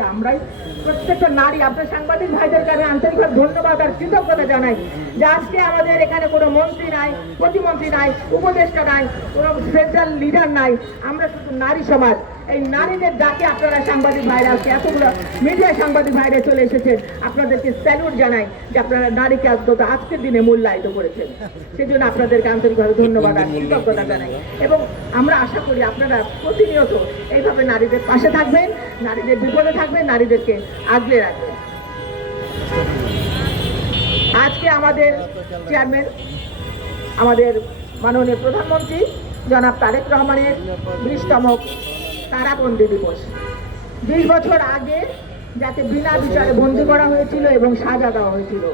আজকে আমরাই প্রত্যেকটা নারী আপনার সাংবাদিক ভাইদের কাছে আন্তরিকভাবে ধন্যবাদ আর কৃতজ্ঞতা জানাই যে আজকে আমাদের এখানে কোনো মন্ত্রী নাই, প্রতিমন্ত্রী নাই, উপদেষ্টা নাই, কোনো সেন্ট্রাল লিডার নাই, আমরা শুধু নারী সমাজ। এই নারীদের ডাকে আপনারা সাংবাদিক ভাইরা আজকে এতগুলো মিডিয়া সাংবাদিক ভাইরা চলে এসেছেন, আপনাদেরকে স্যালুট জানাই যে আপনারা নারীকে আজকের দিনে মূল্যায়িত করেছেন। সেই জন্য আপনাদেরকে আন্তরিকভাবে ধন্যবাদ আর কৃতজ্ঞতা জানাই এবং আমরা আশা করি আপনারা প্রতিনিয়ত এইভাবে নারীদের পাশে থাকবেন, নারীদের বিপদে থাকবেন, নারীদেরকে আগলে রাখবেন। আজকে আমাদের চেয়ারম্যান, আমাদের মাননীয় প্রধানমন্ত্রী জনাব তারেক রহমানের 20তম কারাবন্দী দিবস। 20 বছর আগে যাকে বিনা বিচারে বন্দী করা হয়েছিল এবং সাজা দেওয়া হয়েছিল,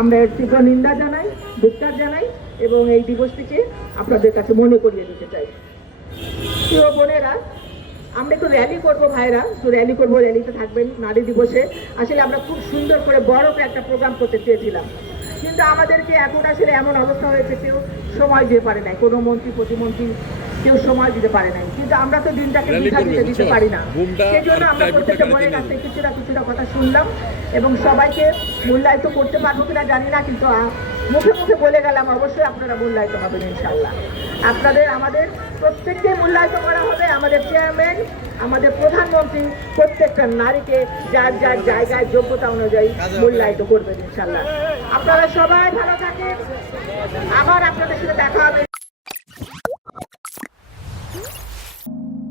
আমরা এর তীব্র নিন্দা জানাই, ধিক্কার জানাই এবং এই দিবসটিকে আপনাদের কাছে মনে করিয়ে দিতে চাই। প্রিয় বোনেরা, আমরা একটু র্যালি করবো ভাইরা, তো র্যালি করবো, র্যালিতে থাকবেন নারী দিবসে। আসলে আমরা খুব সুন্দর করে বড় একটা প্রোগ্রাম করতে চেয়েছিলাম, কিন্তু আমাদেরকে এখন আসলে এমন অবস্থা হয়েছে কেউ সময় দিতে পারে নাই, কোনো মন্ত্রী প্রতিমন্ত্রী কেউ সময় দিতে পারে নাই, কিন্তু আমরা তো দিনটাকে দিতে পারি না। সেই জন্য আমরা প্রত্যেকটা বোনের কাছে কিছুটা কথা শুনলাম এবং সবাইকে মূল্যায়িত করতে পারবো কিনা জানি না, কিন্তু মুখে মুখে বলে গেলাম অবশ্যই আপনারা মূল্যায়িত হবেন ইনশাল্লাহ। আপনাদের আমাদের প্রত্যেককে মূল্যায়িত করা হবে। আমাদের চেয়ারম্যান, আমাদের প্রধানমন্ত্রী প্রত্যেকটা নারীকে যার যার জায়গায় যোগ্যতা অনুযায়ী মূল্যায়িত করবেন ইনশাল্লাহ। আপনারা সবাই ভালো থাকেন, আবার আপনাদের সাথে দেখা হবে।